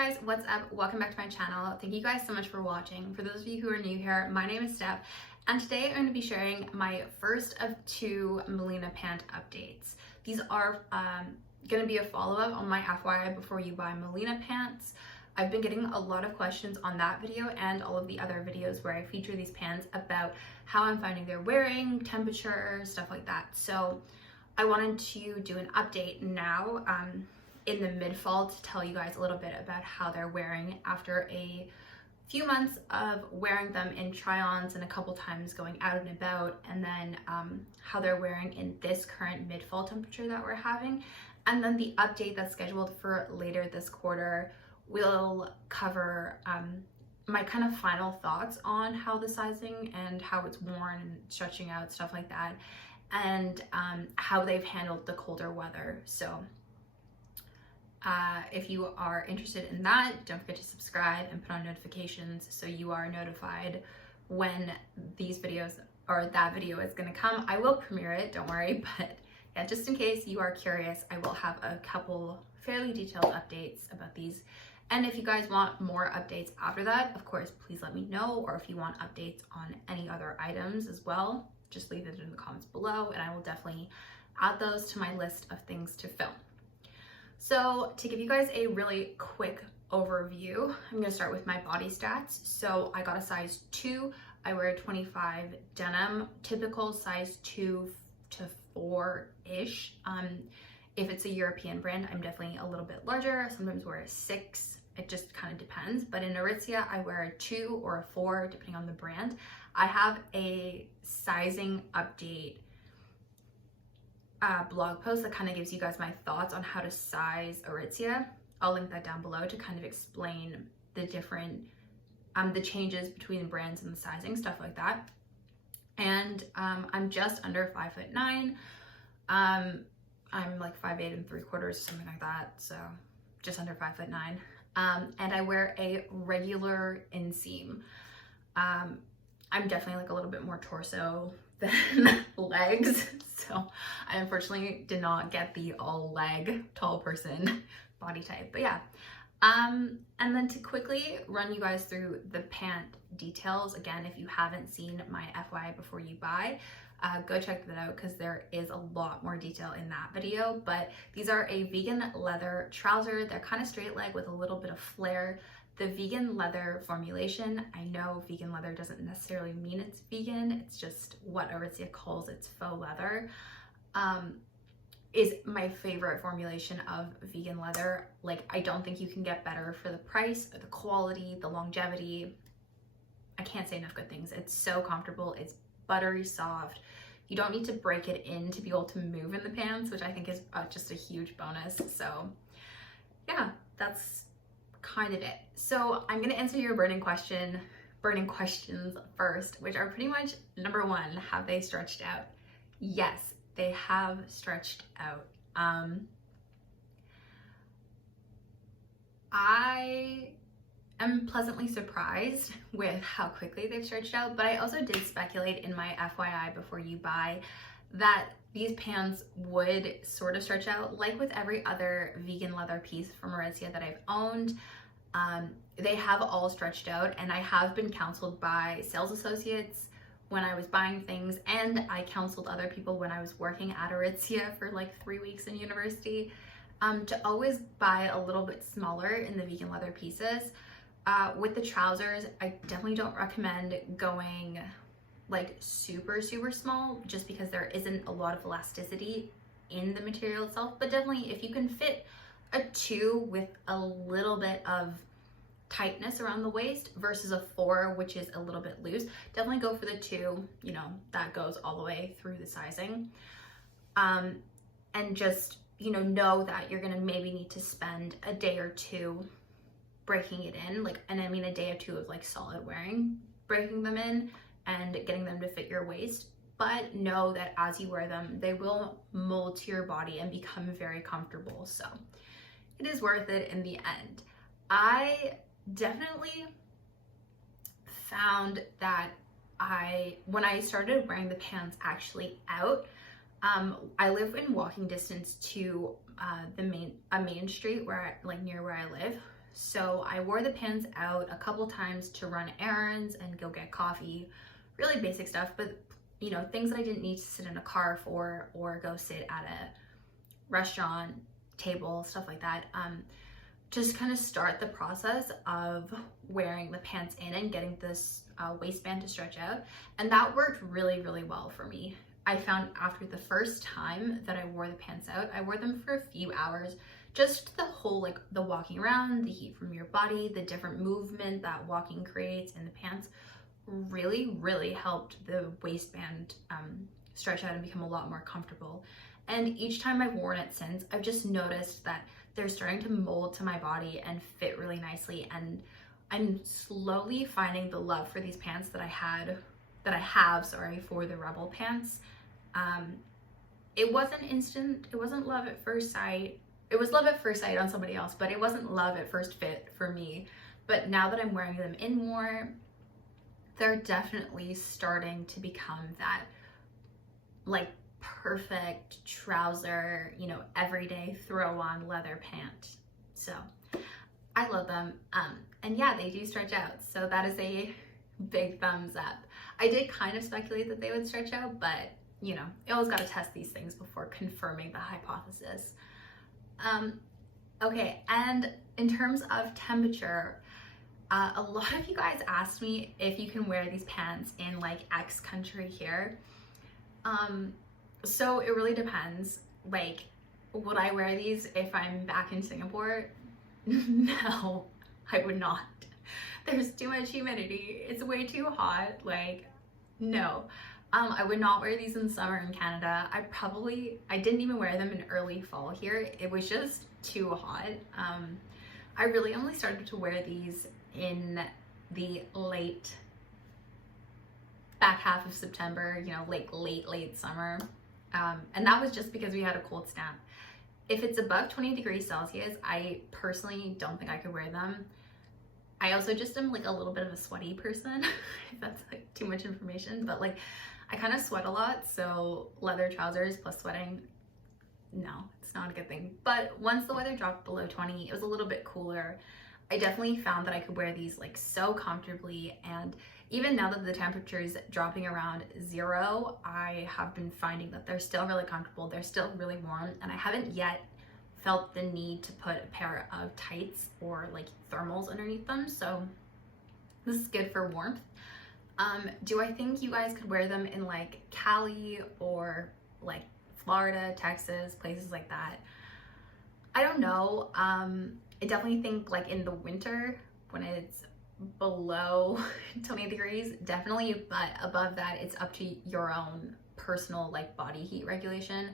Hey guys, what's up? Welcome back to my channel. Thank you guys so much for watching. For those of you who are new here, my name is Steph, and today I'm going to be sharing my first of 2 Melina Pant updates. These are going to be a follow-up on my FYI before you buy Melina pants. I've been getting a lot of questions on that video and all of the other videos where I feature these pants about how I'm finding their wearing, temperature, stuff like that. So I wanted to do an update now in the mid-fall to tell you guys a little bit about how they're wearing after a few months of wearing them in try-ons and a couple times going out and about, and then how they're wearing in this current mid-fall temperature that we're having. And then the update that's scheduled for later this quarter will cover my kind of final thoughts on how the sizing and how it's worn and stretching out, stuff like that, and how they've handled the colder weather. So if you are interested in that, don't forget to subscribe and put on notifications so you are notified when these videos or that video is going to come. I will premiere it, don't worry, but yeah, just in case you are curious, I will have a couple fairly detailed updates about these. And if you guys want more updates after that, of course, please let me know. Or if you want updates on any other items as well, just leave it in the comments below and I will definitely add those to my list of things to film. So to give you guys a really quick overview, I'm going to start with my body stats. So I got a size 2. I wear 25 denim, typical size 2 to 4-ish. If it's a European brand, I'm definitely a little bit larger. I sometimes wear a 6. It just kind of depends. But in Aritzia, I wear a 2 or a 4, depending on the brand. I have a sizing update blog post that kind of gives you guys my thoughts on how to size Aritzia. I'll link that down below to kind of explain the different, the changes between the brands and the sizing, stuff like that. And I'm just under 5'9". I'm like 5'8 3/4, something like that. So just under 5'9". And I wear a regular inseam. I'm definitely like a little bit more torso than legs, so I unfortunately did not get the all leg tall person body type. But yeah, and then to quickly run you guys through the pant details again, if you haven't seen my FYI before you buy, go check that out because there is a lot more detail in that video. But these are a vegan leather trouser. They're kind of straight leg with a little bit of flare. The vegan leather formulation, I know vegan leather doesn't necessarily mean it's vegan, it's just what Aritzia calls its faux leather, is my favorite formulation of vegan leather. Like, I don't think you can get better for the price, the quality, the longevity. I can't say enough good things. It's so comfortable, it's buttery soft. You don't need to break it in to be able to move in the pants, which I think is just a huge bonus. So yeah, that's kind of it. So I'm going to answer your burning questions first, which are pretty much number 1, have they stretched out? Yes, they have stretched out. I am pleasantly surprised with how quickly they've stretched out, but I also did speculate in my FYI before you buy that these pants would sort of stretch out like with every other vegan leather piece from Aritzia that I've owned. They have all stretched out, and I have been counseled by sales associates when I was buying things, and I counseled other people when I was working at Aritzia for like 3 weeks in university, to always buy a little bit smaller in the vegan leather pieces. With the trousers, I definitely don't recommend going like super small, just because there isn't a lot of elasticity in the material itself. But definitely if you can fit a 2 with a little bit of tightness around the waist versus a 4 which is a little bit loose, definitely go for the 2, you know, that goes all the way through the sizing. And just, you know that you're gonna maybe need to spend a day or 2 breaking it in, like, and I mean a day or 2 of like solid wearing, breaking them in and getting them to fit your waist. But know that as you wear them, they will mold to your body and become very comfortable. So it is worth it in the end. I definitely found that when I started wearing the pants actually out, I live in walking distance to a main street where near where I live. So I wore the pants out a couple times to run errands and go get coffee, really basic stuff, but you know, things that I didn't need to sit in a car for or go sit at a restaurant table, stuff like that. Just kind of start the process of wearing the pants in and getting this waistband to stretch out. And that worked really, really well for me. I found after the first time that I wore the pants out, I wore them for a few hours. Just the whole, like the walking around, the heat from your body, the different movement that walking creates in the pants really, really helped the waistband stretch out and become a lot more comfortable. And each time I've worn it since, I've just noticed that they're starting to mold to my body and fit really nicely. And I'm slowly finding the love for these pants that I have for the Rebel pants. It wasn't instant, it wasn't love at first sight. It was love at first sight on somebody else, but it wasn't love at first fit for me. But now that I'm wearing them in more, they're definitely starting to become that like perfect trouser, you know, everyday throw on leather pant. So I love them. And yeah, they do stretch out. So that is a big thumbs up. I did kind of speculate that they would stretch out, but you know, you always got to test these things before confirming the hypothesis. Okay, and in terms of temperature, a lot of you guys asked me if you can wear these pants in like X country here. So it really depends. Like, would I wear these if I'm back in Singapore? No, I would not. There's too much humidity. It's way too hot. Like, no. I would not wear these in summer in Canada. I didn't even wear them in early fall here. It was just too hot. I really only started to wear these in the back half of September, you know, like late summer. And that was just because we had a cold snap. If it's above 20 degrees Celsius, I personally don't think I could wear them. I also just am like a little bit of a sweaty person, if that's like too much information, but like I kind of sweat a lot, so leather trousers plus sweating, no, it's not a good thing. But once the weather dropped below 20, it was a little bit cooler. I definitely found that I could wear these like so comfortably, and even now that the temperature is dropping around 0, I have been finding that they're still really comfortable, they're still really warm, and I haven't yet felt the need to put a pair of tights or like thermals underneath them, so this is good for warmth. Do I think you guys could wear them in like Cali or like Florida, Texas, places like that? I don't know. I definitely think like in the winter when it's below 20 degrees, definitely, but above that, it's up to your own personal like body heat regulation.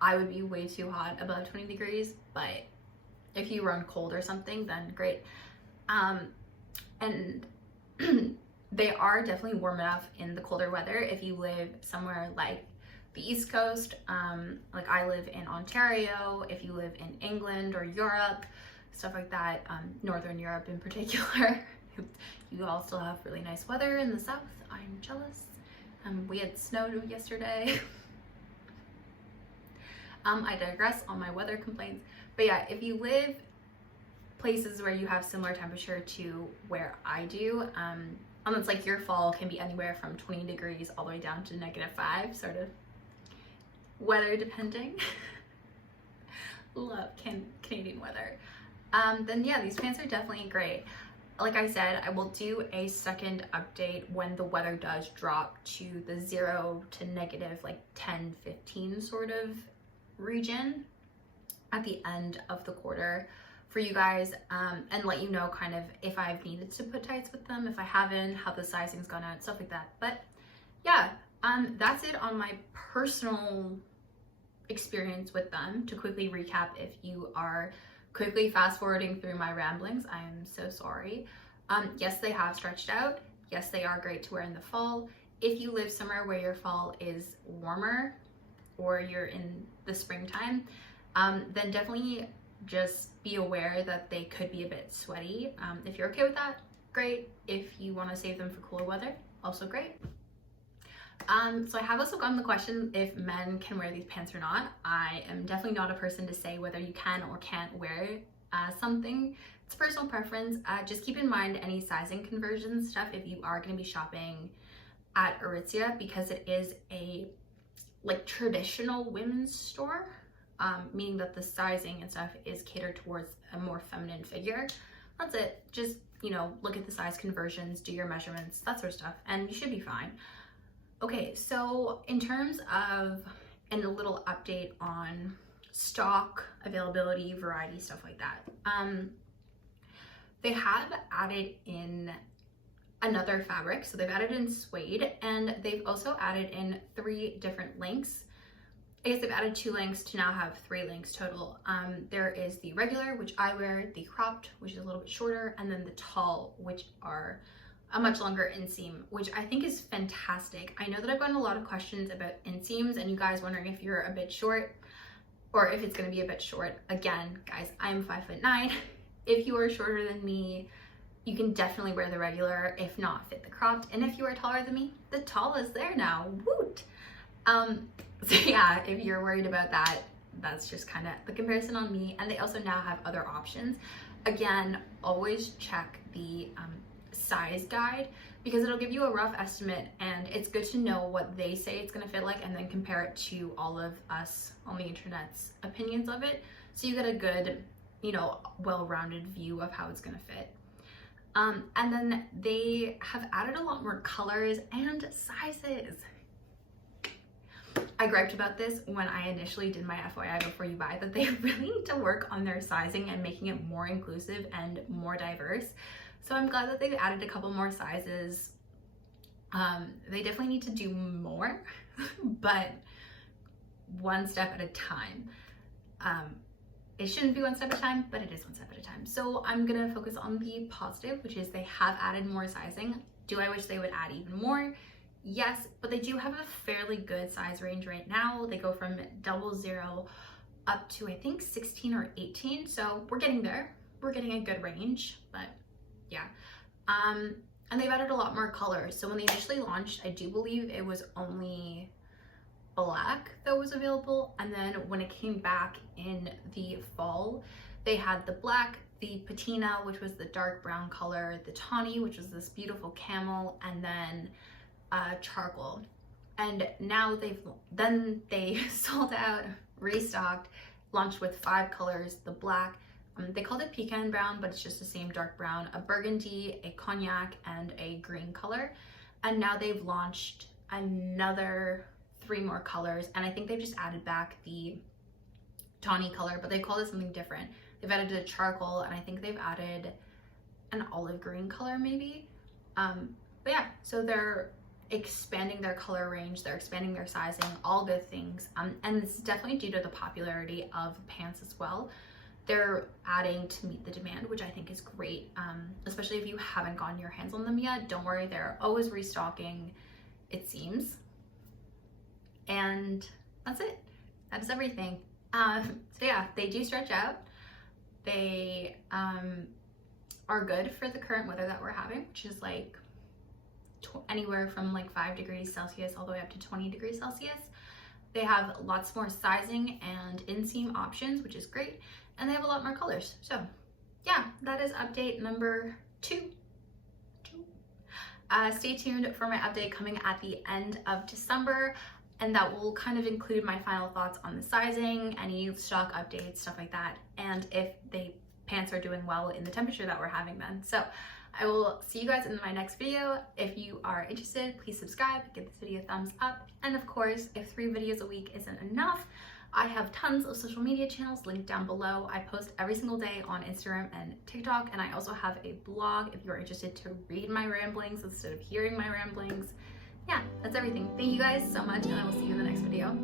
I would be way too hot above 20 degrees, but if you run cold or something, then great. And they are definitely warm enough in the colder weather if you live somewhere like the East Coast, like I live in Ontario, if you live in England or Europe, stuff like that, Northern Europe in particular. You all still have really nice weather in the south. I'm jealous. We had snow yesterday. I digress on my weather complaints. But yeah, if you live places where you have similar temperature to where I do, it's like your fall can be anywhere from 20 degrees all the way down to -5, sort of weather depending. Love Canadian weather. Then yeah, these pants are definitely great. Like I said, I will do a second update when the weather does drop to the 0 to negative like 10, 15 sort of region at the end of the quarter for you guys, and let you know kind of if I've needed to put tights with them, if I haven't, how the sizing's gone out, stuff like that. But yeah, that's it on my personal experience with them. To quickly recap, if you are quickly fast forwarding through my ramblings, I am so sorry. Yes, they have stretched out. Yes, they are great to wear in the fall. If you live somewhere where your fall is warmer or you're in the springtime, then definitely just be aware that they could be a bit sweaty. If you're okay with that, great. If you want to save them for cooler weather, also great. So I have also gotten the question if men can wear these pants or not. I am definitely not a person to say whether you can or can't wear something. It's personal preference. Just keep in mind any sizing conversion stuff if you are going to be shopping at Aritzia, because it is a like traditional women's store, meaning that the sizing and stuff is catered towards a more feminine figure. That's it. Just, you know, look at the size conversions, do your measurements, that sort of stuff, and you should be fine. Okay, so in terms of, and a little update on stock availability, variety, stuff like that. They have added in another fabric. So they've added in suede, and they've also added in 3 different lengths. I guess they've added 2 lengths to now have 3 lengths total. There is the regular, which I wear, the cropped, which is a little bit shorter, and then the tall, which are a much longer inseam, which I think is fantastic. I know that I've gotten a lot of questions about inseams and you guys wondering if you're a bit short or if it's gonna be a bit short. Again, guys, I'm 5'9". If you are shorter than me, you can definitely wear the regular, if not fit the cropped. And if you are taller than me, the tall is there now, woot. So yeah, if you're worried about that, that's just kind of the comparison on me. And they also now have other options. Again, always check the size guide, because it'll give you a rough estimate, and it's good to know what they say it's going to fit like and then compare it to all of us on the internet's opinions of it, so you get a good, you know, well-rounded view of how it's going to fit. And then they have added a lot more colors and sizes. I griped about this when I initially did my FYI before you buy, that they really need to work on their sizing and making it more inclusive and more diverse. So I'm glad that they've added a couple more sizes. They definitely need to do more, but one step at a time. It shouldn't be one step at a time, but it is one step at a time. So I'm gonna focus on the positive, which is they have added more sizing. Do I wish they would add even more? Yes, but they do have a fairly good size range right now. They go from 00 up to I think 16 or 18. So we're getting there. We're getting a good range, but yeah. And they've added a lot more colors. So when they initially launched, I do believe it was only black that was available. And then when it came back in the fall, they had the black, the patina, which was the dark brown color, the tawny, which was this beautiful camel, and then charcoal. And now they sold out, restocked, launched with 5 colors, the black, they called it pecan brown, but it's just the same dark brown, a burgundy, a cognac, and a green color. And now they've launched another 3 more colors, and I think they've just added back the tawny color, but they called it something different. They've added a charcoal, and I think they've added an olive green color maybe. But yeah, so they're expanding their color range, they're expanding their sizing, all good things. And it's definitely due to the popularity of pants as well. They're adding to meet the demand, which I think is great, especially if you haven't gotten your hands on them yet. Don't worry, they're always restocking, it seems. And that's it. That is everything. So yeah, they do stretch out. They are good for the current weather that we're having, which is like anywhere from like 5 degrees Celsius all the way up to 20 degrees Celsius. They have lots more sizing and inseam options, which is great. And they have a lot more colors. So yeah, that is update number 2. Stay tuned for my update coming at the end of December. And that will kind of include my final thoughts on the sizing, any stock updates, stuff like that. And if the pants are doing well in the temperature that we're having then. So I will see you guys in my next video. If you are interested, please subscribe, give this video a thumbs up. And of course, if 3 videos a week isn't enough, I have tons of social media channels linked down below. I post every single day on Instagram and TikTok, and I also have a blog if you're interested to read my ramblings instead of hearing my ramblings. Yeah, that's everything. Thank you guys so much, and I will see you in the next video.